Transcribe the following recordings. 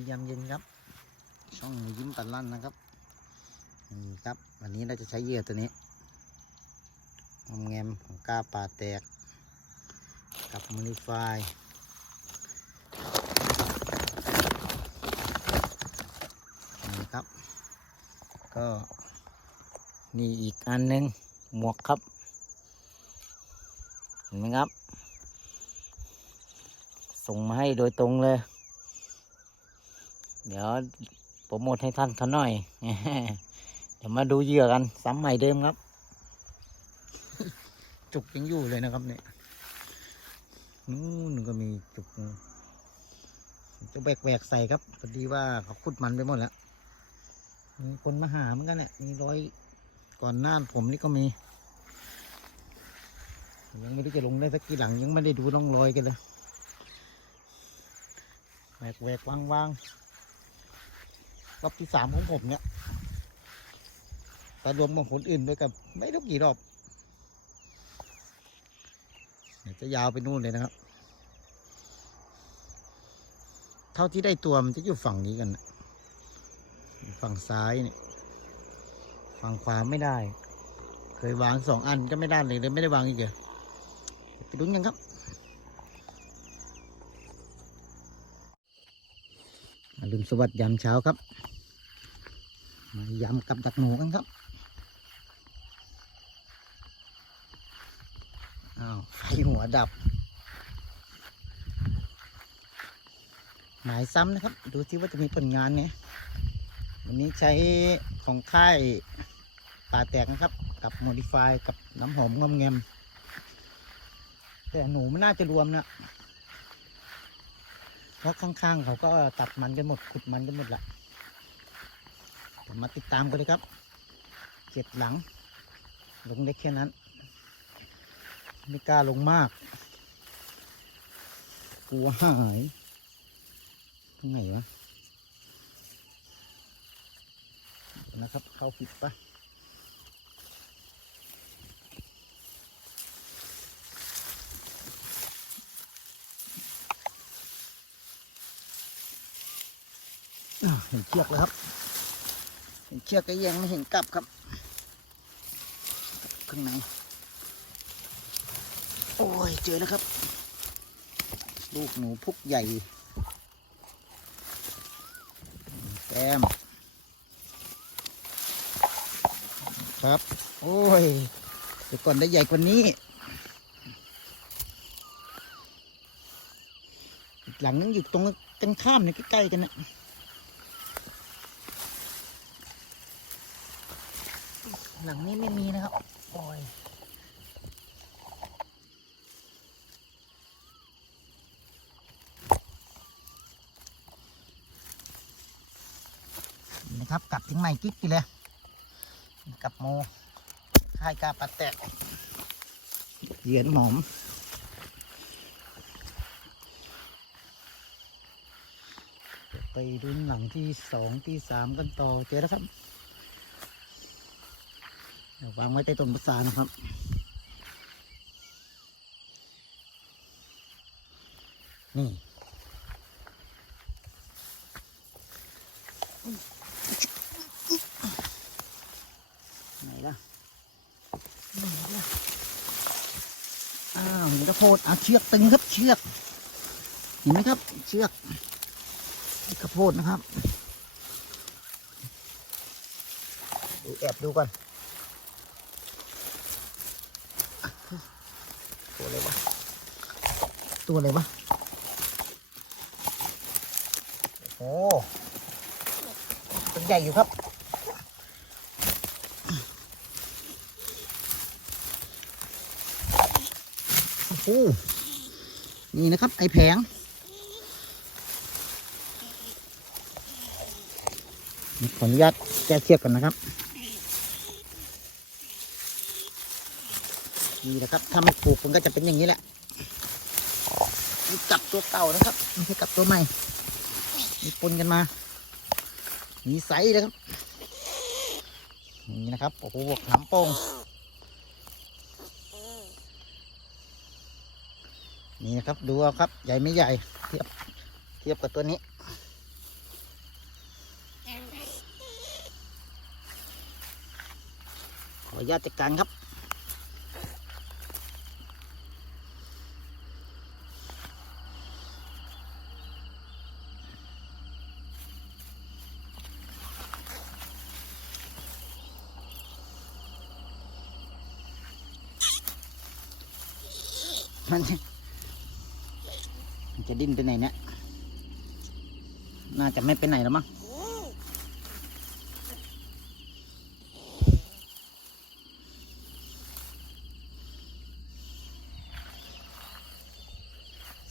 ดียามเย็นครับ ช่องยิ้มตันลั่นนะครับนี่ครับ วันนี้เราจะใช้เหยื่อตัวนี้งอมแงมของก้าปลาแตก กับมูนิฟายนี่ครับ ก็นี่อีกอันหนึงหมวกครับ เห็นไหมครับ ส่งมาให้โดยตรงเลย เดี๋ยวโปรโมทให้ท่านท่านหน่อย เดี๋ยวมาดูเหยื่อกันซ้ำใหม่เดิมครับ จุกยังอยู่เลยนะครับเนี่ยนู่นก็มีจุกจะแบกแบกๆใส่ครับพอดีว่าเขาขุดมันไปหมดแล้วมีคนมาหาเหมือนกันเนี่ยมีร้อยก่อนหน้าผมนี่ก็มี ยังไม่รู้จะลงได้สักกี่หลังยังไม่ได้ดูร่องรอยกันเลยแหวกแหวกวางวาง รอบที่สามของผมเนี่ยแต่รวมของคนอื่นด้วยกับไม่รู้กี่รอบเดี๋ยวจะยาวไปนู่นเลยนะครับ เท่าที่ได้ตัวมันจะอยู่ฝั่งนี้กันนะฝั่งซ้ายเนี่ย ฝั่งขวาไม่ได้ เคยวางสองอันก็ไม่ได้เลยเลยไม่ได้วางอีกเหรอไปลุ้นกันครับ อรุณสวัสดิ์ยามเช้าครับ มายำกับดักหนูกันครับ อ้าว ไฟหัวดับ หมายซ้ำนะครับ ดูที่ว่าจะมีผลงานไงวันนี้ใช้ของค่ายป่าแตกนะครับ กับโมดิฟายกับน้ำหอมงอมแงม แต่หนูมันน่าจะรวมนะ เพราะข้างๆ เขาก็ตัดมันกันหมดขุดมันกันหมดละมาติดตามกันเลยครับเจ็ดหลัง ลงได้แค่นั้น ไม่กล้าลงมาก กลัวหายตรงไหนวะนะครับ เข้าผิดปะ เห็นเชือกแล้วครับ เห็นเชือกก็ยังไม่เห็นกลับครับข้างในโอ้ย เจอแล้วครับ ลูกหนูพุกใหญ่แต้มครับ โอ้ยเดี๋ยวก่อนได้ใหญ่กว่านี้ หลังนึงอยู่ตรงกันข้ามเนี่ยใกล้ๆกันนะ หลังนี้ไม่มีนะครับโอ้ยนี่นะครับกลับถึงใหม่กิ๊กกี่เลยกลับโมค่ายกาปัดแตกเหยือนหอมไปดุนหลังที่สองที่สามกันต่อเจอแล้วครับ วางไว้ใต้ต้นพุทรานะครับ นี่ไหนล่ะไหนล่ะอ้าวห็นข้าวโพดอะเชือกตึงครับเชือกเห็นไหมครับ เชือกข้าวโพดนะครับดูแอบดูก่อน ตัวอะไรวะ ตัวอะไรวะ โอ้ตัวใหญ่อยู่ครับ โอ้โหนี่นะครับ ไอแผง ขออนุญาตแก้เชือกก่อนนะครับ นี่นะครับ ถ้าไม่ปลูกมันก็จะเป็นอย่างนี้แหละนี่กลับตัวเก่านะครับไม่ใช่กลับตัวใหม่มีปนกันมา มีไซส์นะครับ นี่นะครับ โอ้โหหามโป่งนี่นะครับ ดูเอาครับ ใหญ่ไม่ใหญ่ เทียบ เทียบกับตัวนี้ ขออนุญาตจัดการครับ มันจะมันจะดิ้นไปไหนเนี่ย น่าจะไม่ไปไหนแล้วมั้ง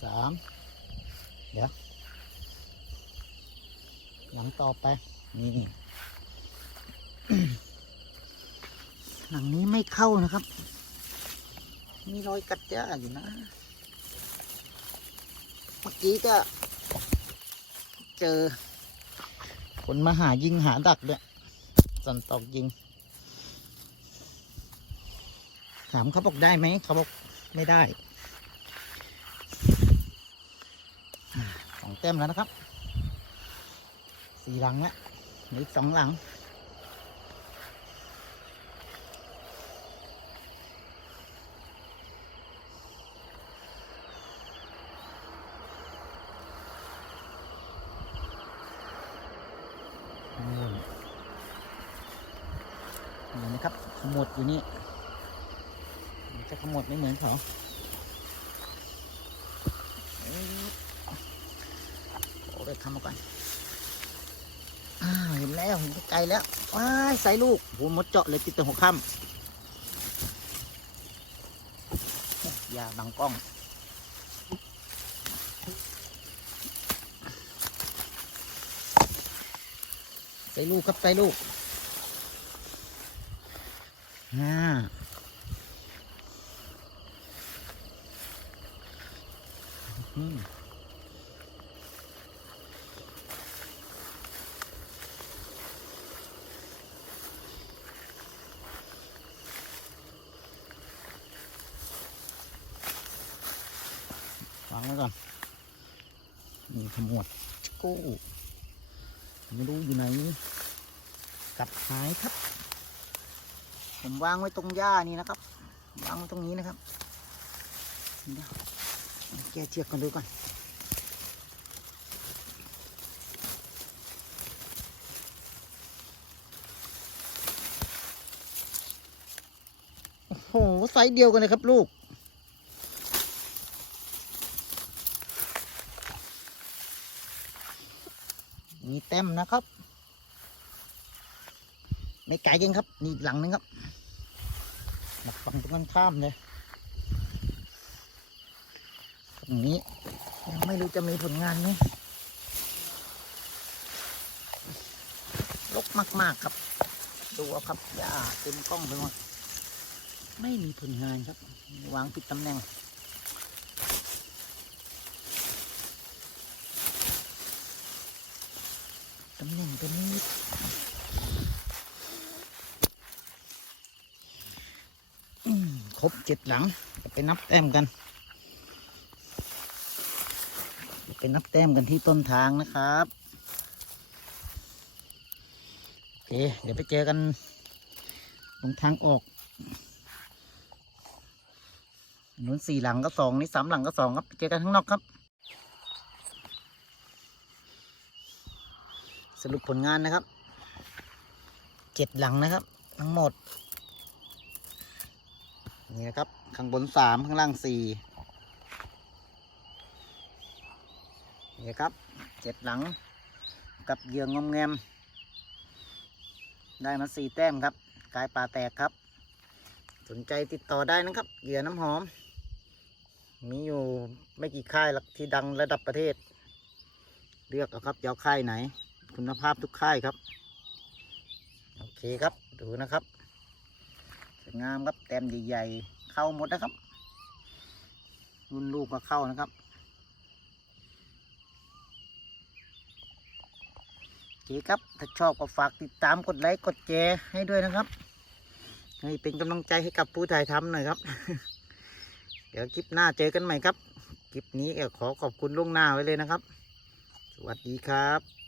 สามเดี๋ยว หลังต่อไป นี่หลังนี้ไม่เข้านะครับ มีรอยกัดจ้าอยู่นะ เมื่อกี้ก็ เจอ คนมาหายิงหาดักเนี่ยสันตอกยิง ถามเขาบอกได้ไหม เขาบอกไม่ได้สองแต้มแล้วนะครับ สี่หลังแล้วเหลืออีกสองหลัง นนี่นะครับ ขมวดอยู่นี่จะขมวดไม่เหมือนเขาเอ้ยโอ้ได้คำมาก่อนอเห็นแล้วเห็นไกลแล้วว้ายใส่ลูกโหมดเจาะเลยติดตัวหัวค่ำอย่าบังกล้อง ใส่ลูกครับใส่ลูกอ่าอืมวางไว้ก่อนนี่ขมวดกู้ ไม่รู้อยู่ไหนกลับหายครับ ผมวางไว้ตรงหญ้านี่นะครับ วางไว้ตรงนี้นะครับเชียวแกเชือกกันดูก่อนโอ้โหไซส์เดียวกันเลยครับลูก มีเต็ม นะครับ ไม่ไกลกันครับ นี่หลังนึงครับหลักฝั่งตรงกันข้ามเลยตรงนี้ยังไม่รู้จะมีผลงานไหมลกมาก ๆ ครับ ดูครับหญ้าเต็มกล้องไปหมดไม่มีผลงานครับ วางผิดตำแหน่งำแหน่งตัวนี้อืมครบเจ็ดหลังไปนับแต้มกัน ไปนับแต้มกันที่ต้นทางนะครับโอเคเดี๋ยวไปเจอกันตรงทางออกนู้นสี่หลังก็สองนี่สามหลังก็สองครับเจอกันข้างนอกครับ สรุปผลงานนะครับ เจ็ดหลังนะครับ ทั้งหมด นี่นะครับ ข้างบนสามข้างล่างสี่นี่ครับเจ็ดหลังกับเยืองอมแงม ได้มาสี่แต้มครับ กายปลาแตกครับ สนใจติดต่อได้นะครับ เหยื่อน้ำหอม มีอยู่ไม่กี่ค่ายหรอกที่ดังระดับประเทศ เลือกเอาครับจะเอาค่ายไหน คุณภาพทุกค่ายครับ โอเคครับดูนะครับสวยงามครับแต้มใหญ่ๆ เข้าหมดนะครับ รุ่นลูกก็เข้านะครับ โอเคครับ ถ้าชอบก็ฝากติดตามกดไลค์กดแชร์ให้ด้วยนะครับให้เป็นกำลังใจให้กับผู้ถ่ายทำหน่อยครับ เดี๋ยวคลิปหน้าเจอกันใหม่ครับ คลิปนี้ขอขอบคุณล่วงหน้าไว้เลยนะครับ สวัสดีครับ